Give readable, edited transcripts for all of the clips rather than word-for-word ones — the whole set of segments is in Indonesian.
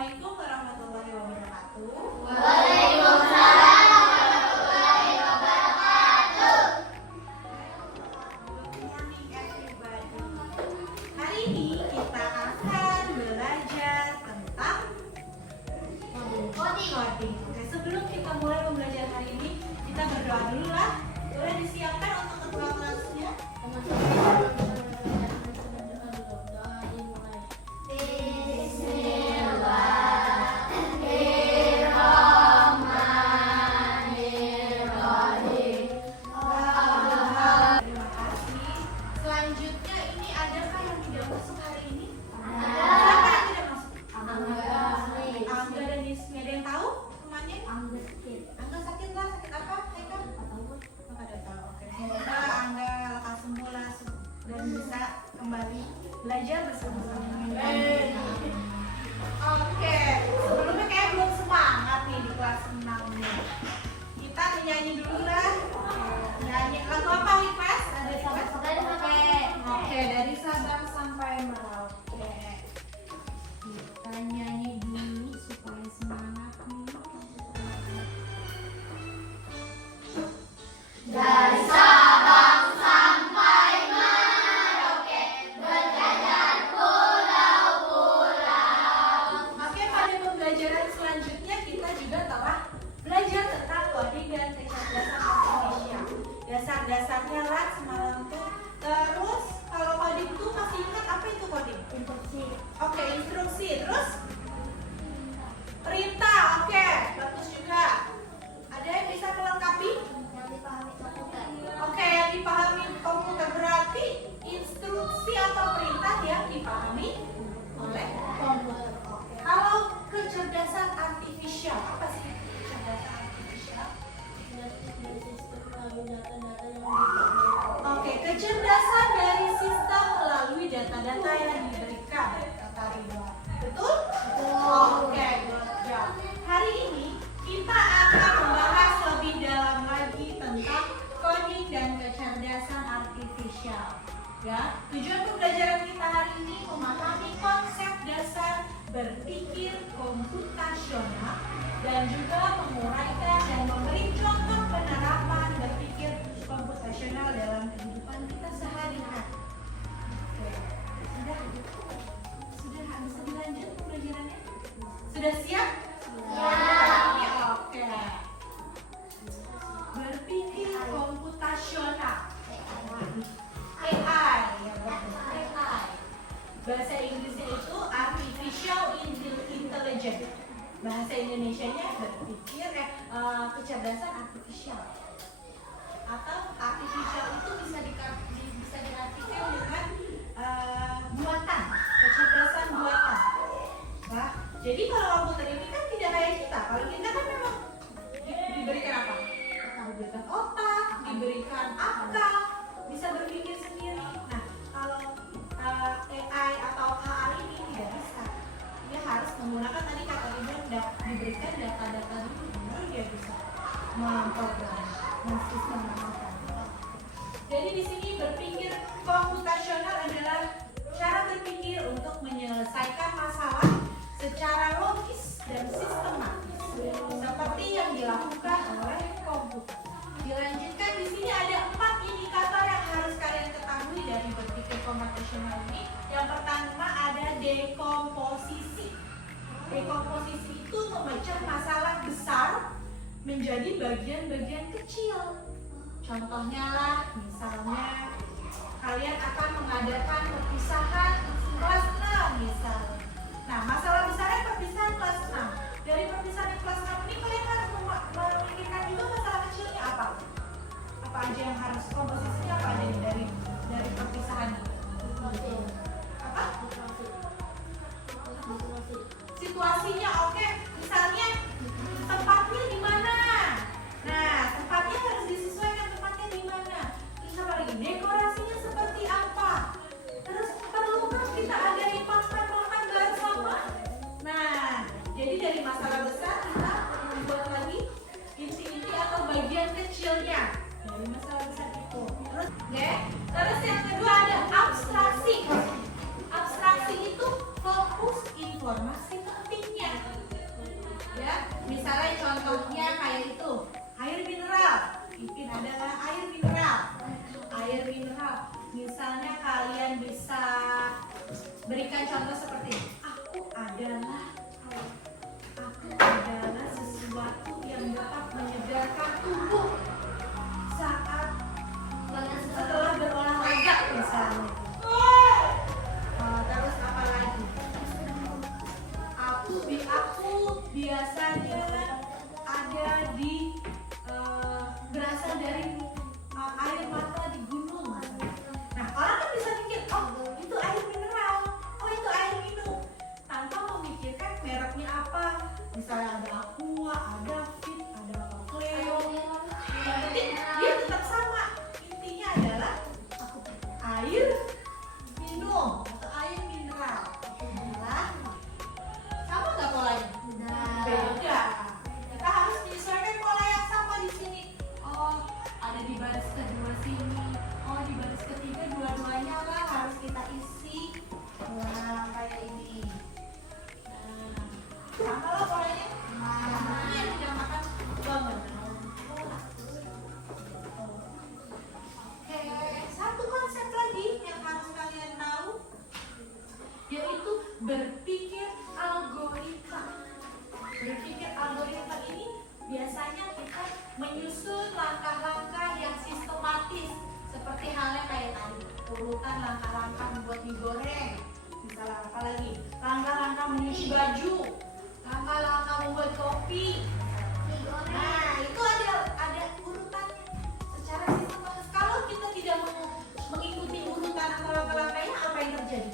Assalamualaikum warahmatullahi wabarakatuh. Waalaikumsalam warahmatullahi wabarakatuh. Good morning everybody. Hari ini kita akan belajar tentang coding. Oke, sebelum kita mulai pembelajaran hari ini, kita berdoa dulu lah. Boleh disiapkan untuk ketua kelasnya? Terima kasih. Selanjutnya ini adakah yang tidak masuk hari ini? Siapa yang tidak masuk? Angga dan Ismi. Ada yang tahu temannya? Angga sakit lah, sakit apa? Haika? Pada tahu. Oke. Semoga Angga lekas sembuh lah dan bisa kembali belajar bersama-sama. Oke. Sebelumnya kayak belum semangat nih di kelas 6 nih. Kita menyanyi dulu lah. Nyanyi lagu apa, Wipes? Ada request? Oke, dari Sabang sampai Merauke. Kita nyanyi dulu supaya semangat nih. Dari Sabang sampai Merauke, berjajar pulau-pulau. Oke, pada pembelajaran selanjutnya kita juga telah belajar tentang coding dan kecerdasan artifisial. Dasar-dasarnya lah semalam tuh. Terus kalau coding itu masih ingat apa itu coding? Oke, instruksi. Terus perintah. Oke, bagus juga. Ada yang bisa melengkapi? Oke, yang dipahami komputer berarti instruksi atau perintah yang dipahami oleh komputer. Oke. Kalau kecerdasan artifisial, apa sih kecerdasan artifisial? Oke, kecerdasan dari sistem melalui data-data yang diberikan, kata Ridwan. Betul? Oke, good job. Hari ini kita akan membahas lebih dalam lagi tentang coding dan kecerdasan artifisial. Ya, tujuan pembelajaran kita hari ini memahami konsep dasar berpikir komputasional dan juga menguraikan dan memberi contoh penerapan berpikir komputasional dalam kehidupan kita sehari-hari. Oke, sudah bisa dilanjut pembelajarannya? Sudah siap? Ya. Oke. Berpikir komputasional. AI, ya bagus. AI. Bahasa Inggrisnya itu artificial intelligence. Bahasa Indonesianya berpikir kecerdasan artifisial. Atau artificial itu bisa diartikan dengan buatan, kecerdasan buatan. Nah, jadi kalau komputer ini kan tidak kayak kita. Kalau kita kan memang diberikan apa? Diberikan otak, diberikan akal, bisa berpikir sendiri. Nah, kalau AI atau AI ini tidak bisa. Dia harus menggunakan tadi kata Ridwan, diberikan data-data dulu, baru dia bisa memprogram, mensistemasikan. Jadi di sini berpikir komputasional adalah cara berpikir untuk menyelesaikan masalah secara logis dan sistematis, seperti yang dilakukan oleh komputer. Dilanjutkan di sini ada 4 indikator yang harus kalian ketahui dari berpikir komputasional ini. Yang pertama ada dekomposisi. Dekomposisi itu memecah masalah besar menjadi bagian-bagian kecil. Contohnya lah, misalnya kalian akan mengadakan perpisahan kelas 6 misalnya. Nah, masalah besarnya perpisahan kelas 6. Dari perpisahan kelas 6 ini kalian harus memikirkan juga masalah kecilnya apa? Apa aja yang harus komposisinya apa aja nih dari perpisahan ini? Apa? Situasinya oke. Misalnya tempatnya di mana? Nah, tempatnya harus disesuaikan tempatnya di mana. Terus apa lagi? Dekorasinya seperti apa? Terus perlukah kita adain makan bersama? Nah, jadi dari masalah besar kita buat lagi inti-inti atau bagian kecilnya dari masalah besar itu. Terus yang kedua ada abstraksi. Abstraksi itu fokus informasi pentingnya. misalnya contohnya kayak itu, air mineral. Ipin adalah air mineral. Air mineral. Misalnya kalian bisa berikan contoh seperti ini. Aku adalah sesuatu yang dapat menyegarkan tubuh saat setelah berolahraga misalnya. Terus apa lagi? Aku biasanya ada di berasal dari air mata di gunung. Nah, orang kan bisa mikir, oh itu air mineral, oh itu air minum, tanpa memikirkan mereknya apa. Misalnya ada Aqua, ada Fit, ada Cleo. Yang penting dia tetap sama. Intinya adalah air minum atau air mineral. Sama nggak polanya? Beda. Kita harus menyesuaikan pola yang sama di sini. Oh, ada di baris kedua sini. Oh, di baris ketiga dua-duanya lah harus kita isi. Nah, kayak ini. Nah, sama lah polanya. Ini yang dinamakan bangun. Oke, satu konsep lagi yang harus kalian tahu, yaitu berpikir algoritma. Berpikir algoritma ini biasanya kita menyusun langkah-langkah yang sistematis, seperti halnya kayak tadi, urutan langkah-langkah membuat mie goreng. Misalnya apa lagi? Langkah-langkah menyuci baju, langkah-langkah membuat kopi. Nah, itu ada urutannya secara sistematis. Kalau kita tidak mengikuti urutan atau langkah-langkahnya, apa yang terjadi?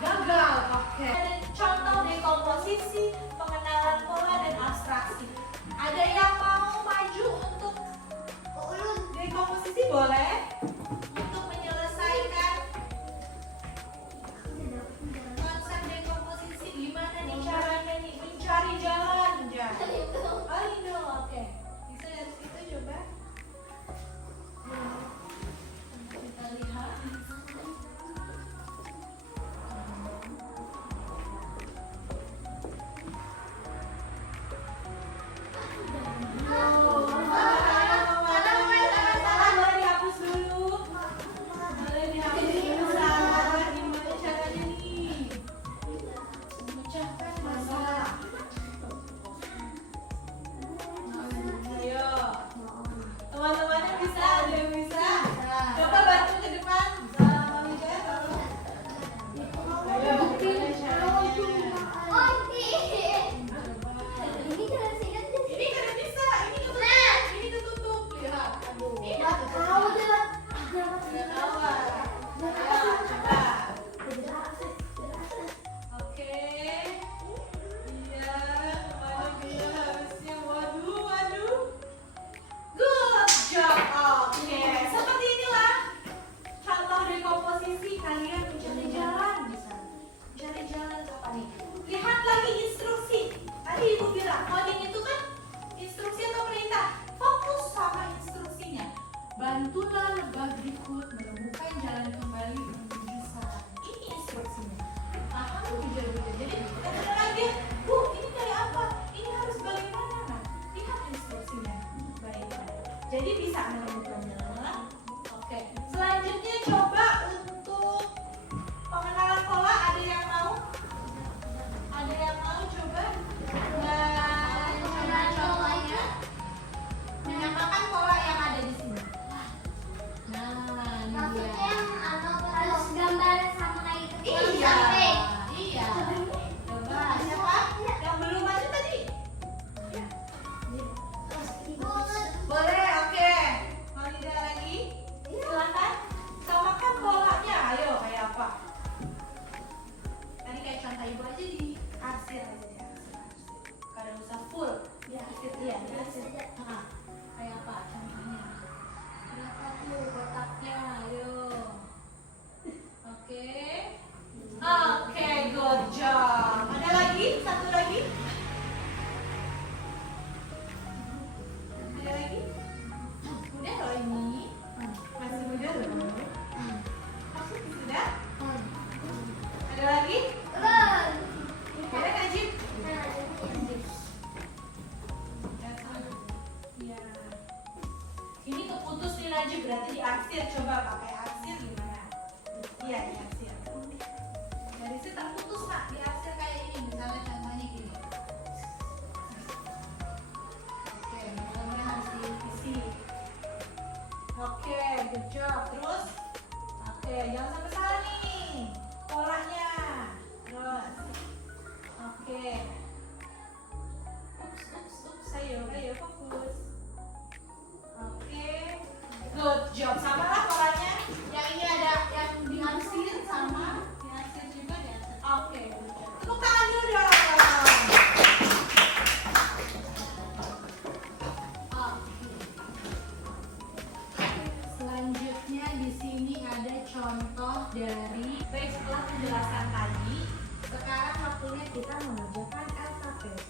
Gagal. Oke. Ada contoh dekomposisi, pengenalan pola dan abstraksi. Ada yang mau maju untuk dekomposisi boleh? Untuk menyelesaikan konsep dekomposisi, gimana nih caranya nih mencari jalan? Alino, oke. Bisa dari situ coba. Kita lihat. Teman-temannya bisa, ada yang bisa. Coba bantu ke depan. Mami Jaya, tolong. Ayo, gimana caranya? Ini kada bisa, ini ketutup. Lihat, aduh. Tidak tahu. Ayo, coba. Oke. Iya, kemana dia harusnya? Waduh. Good job. Oke, seperti inilah contoh dekomposisi. Kalian mencari jalan bisa. Mencari jalan apa nih? Lihat lagi instruksi. Tadi ibu bilang coding itu kan instruksi atau perintah. Fokus sama instruksinya. Bantulah lebah berikut menemukan jalan kembali menuju sarang. Ini instruksinya. Paham tidak? Jadi kata lagi, Bu, ini kayak apa? Ini harus bagaimana? Nah, lihat instruksinya. Baik. Jadi bisa menemukannya. Oke. Selanjutnya coba untuk pengenalan pola. Ada yang mau? Ada yang mau coba? Nah, contohnya menyamakan pola yang ada di sini. Nah, ini dia. Harus gambar sama kayak gitu. Iya. Coba siapa? Yang belum maju tadi? Boleh, oke. Mau tidak lagi? Silakan. Samakan polanya. Ayo, kayak apa? Tadi kayak contoh ibu aja di arsir aja di arsir. Kada usah full. Di arsir iya, di arsir. Nah, kayak apa contohnya? Berapa tuh kotaknya? Ayo. Oke. Oke, good job. Ada lagi? Satu lagi? Ada lagi? Udah loh ini. Masih muda loh. Sudah? Ada lagi? Ada Najib? Garisnya terputus Pak, diarsir kayak ini, misalnya contohnya gini. Oke, mulai harus diisi. Oke, good job. Terus, oke, jangan sampai salah nih polanya. Terus, oke. Ups, ayo fokus. Oke, good job. Sama lah polanya. Yang ini ada yang diarsir sama diarsir juga ya. Oke, tepuk tangan dulu dong. Selanjutnya di sini ada contoh dari baik setelah penjelasan tadi. Sekarang waktunya kita mengerjakan LKPP.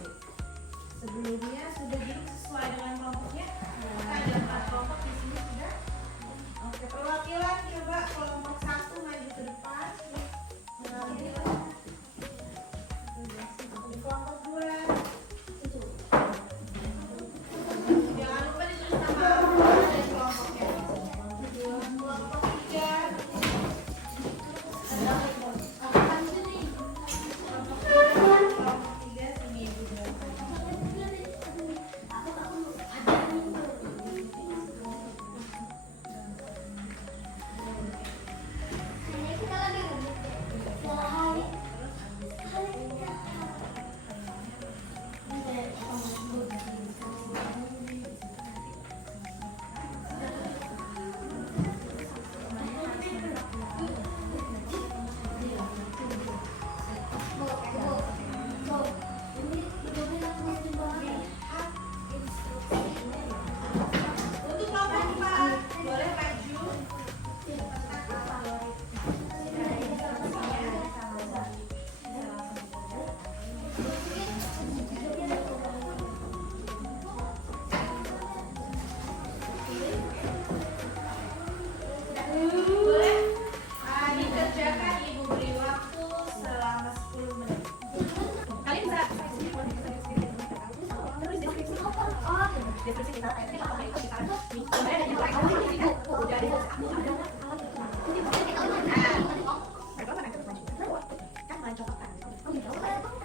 Sebelumnya sudah duduk sesuai dengan kelompoknya. Kita ada 4 kelompok di sini sudah. Oke, perwakilan coba kelompok 1 maju ke depan. Kelompok 2. Jangan lupa ditulis nama dari kelompoknya. Kelompok 3. Kelompok 3 sini Ibu. Untuk kelompok 4 boleh maju. Boleh? Dikerjakan Ibu beri waktu selama 10 menit. Kalian bisa deskripsi kita apa itu kita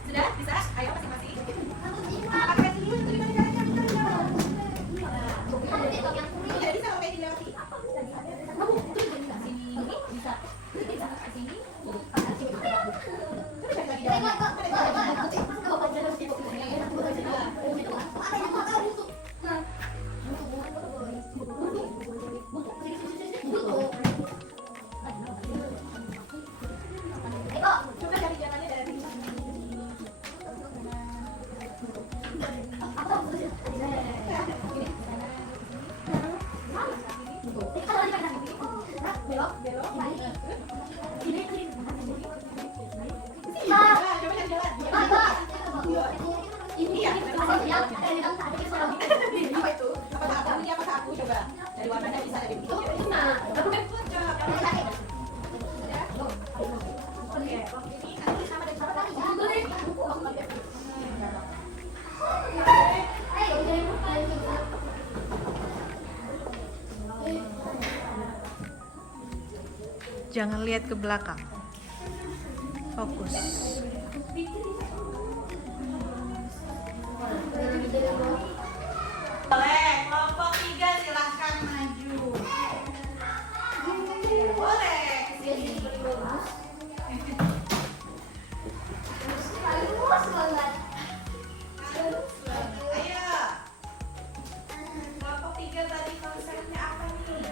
sudah bisa? Ayo masing-masing. Pakai dulu jadi bisa pakai dilewati. Sini bisa. Sini. Coba cari jalannya dari belok. Coba cari jalan. Ini ya. Apa itu? Apa aku coba? Dari warnanya bisa dari itu. Nah, oke, ini nanti sama dari siapa tadi? Jangan lihat ke belakang. Fokus. Boleh, kelompok 3 silahkan maju. Boleh, kesini. Ayo. Kelompok 3 tadi konsepnya apa nih?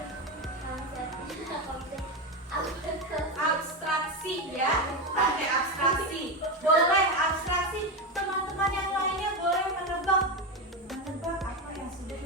Abstraksi ya. Pakai abstraksi. Boleh abstraksi. Teman-teman yang lainnya boleh menebak apa yang sudah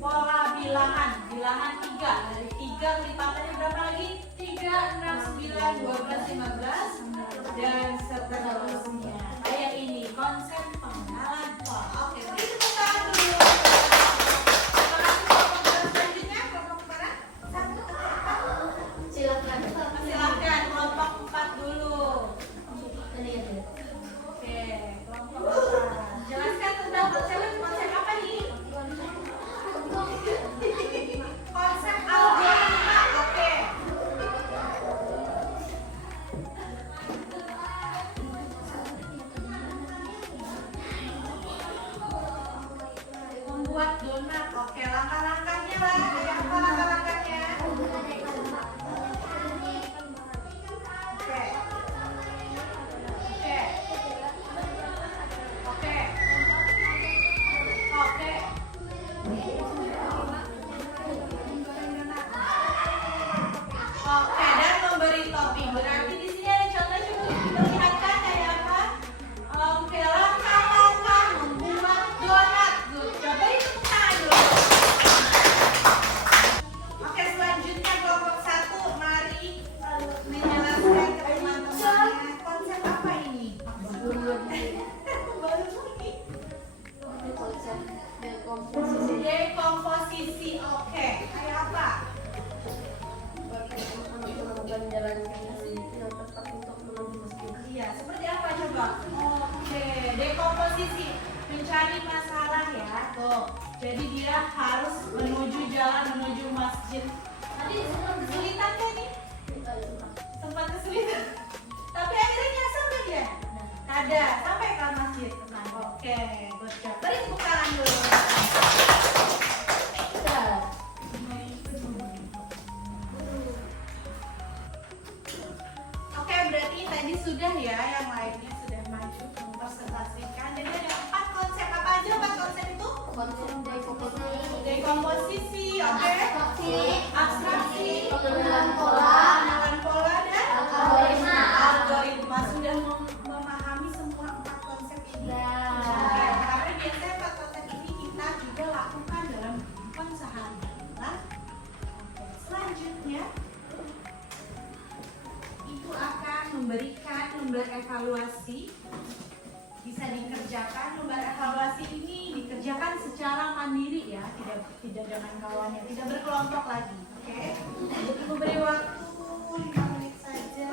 pola bilangan 3. Dari 3 lipatannya berapa lagi? 3, 6, 9, 12, 15 dan seterusnya. Kayak ini konsep pengenalan pola. Oke, beri tepuk tangan dulu. Terima kasih. Kelompok selanjutnya kelompok mana? 1 atau 4? Silakan kelompok 4 dulu. Oke, kelompok 4. Jelaskan tentang konsep apa nih? Konsep algoritma. Oke. Membuat donat. Oke, langkah-langkahnya lah. Ada apa langkah-langkahnya? Oke. Oke. Oke. Oke. Oke, dan memberi topping. Berarti di sini ada contoh coba diperlihatkan kayak apa? Oke, langkah-langkah membuat donat. Good. Coba tepuk tangan dulu. Oke, selanjutnya kelompok 1, mari menjelaskan ke teman-temannya konsep apa ini? Baru nih. Dekomposisi. Oke, kayak apa? Iya, seperti apa coba? Oke, dekomposisi, mencari masalah ya. Tuh, jadi dia harus menuju jalan menuju masjid. Tadi sempat kesulitan kan nih? Sempat kesulitan. Tapi akhirnya nyasar kan dia? Ada, sampai ke masjid. Nah, oke, good job. Beri tepuk tangan dulu. Oke, berarti tadi sudah ya, yang lainnya sudah maju mempresentasikan. Jadi ada 4 konsep. Apa aja 4 konsep itu? Dekomposisi, oke. Abstraksi, pengenalan pola dan algoritma. Sudah memahami semua 4 konsep ini. Oke, karena biasanya 4 konsep ini kita juga lakukan dalam kehidupan sehari-hari. Oke, selanjutnya itu akan memberikan lembar evaluasi. Bisa dikerjakan, lembar evaluasi ini dikerjakan secara mandiri ya, tidak dengan kawannya, tidak berkelompok lagi. Oke, jadi memberi waktu 5 menit saja.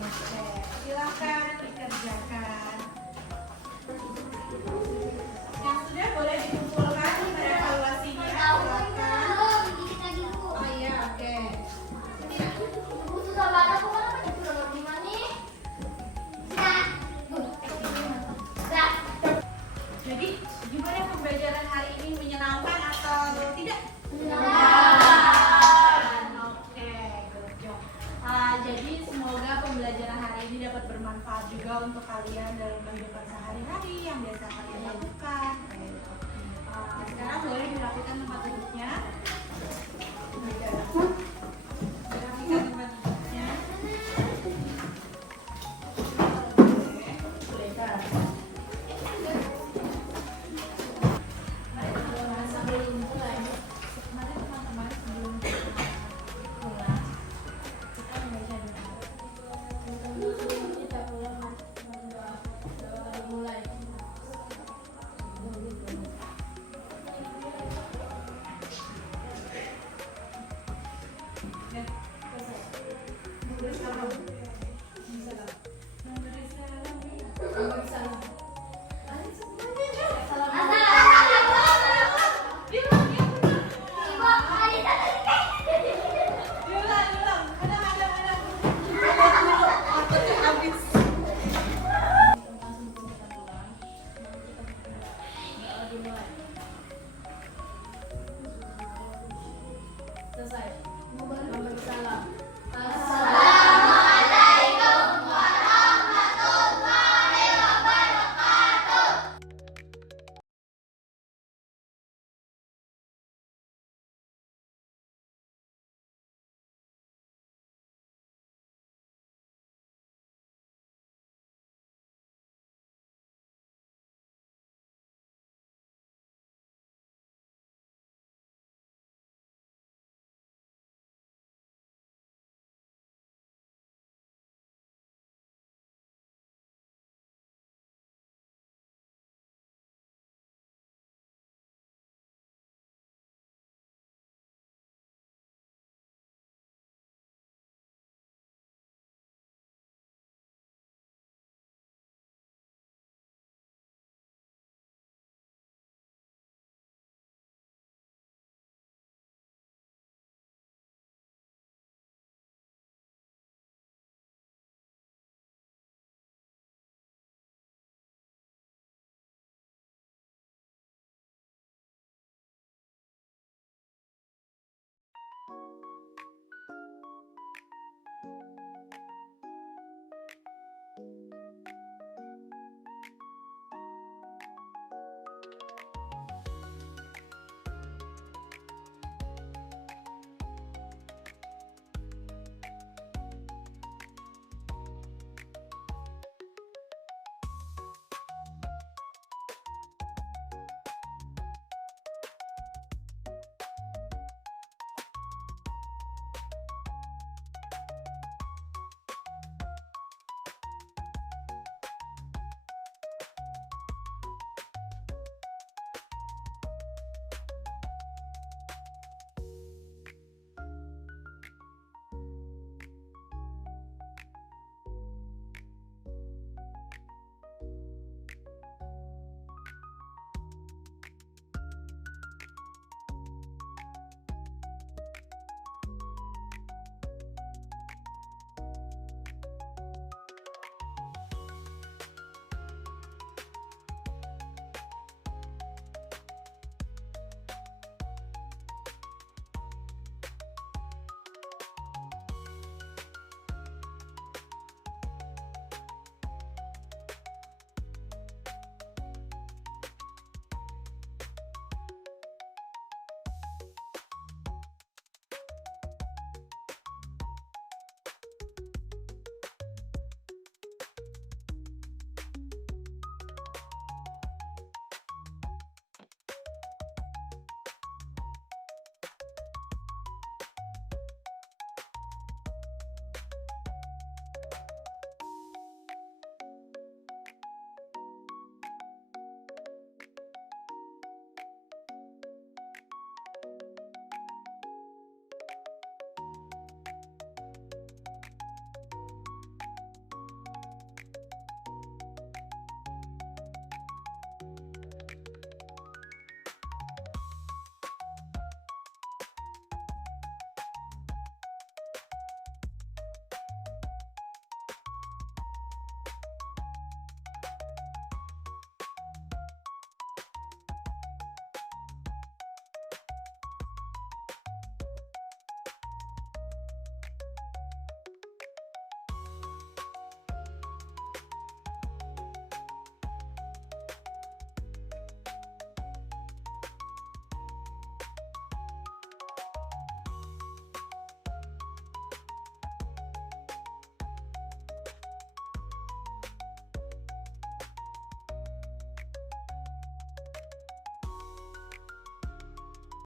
Oke, silakan dikerjakan. Yang sudah boleh dikumpulkan lembar evaluasinya. Silakan. Oh iya, oke. Jadi gimana pembelajaran hari ini, menyenangkan atau tidak? Menyenangkan. Oke, good job. Jadi semoga pembelajaran hari ini dapat bermanfaat juga untuk kalian dalam kehidupan sehari-hari yang biasa kalian lakukan. Sekarang boleh dilakukan tempat duduknya. Rapikan tempat duduknya. Selesai. Salam. Assalamualaikum.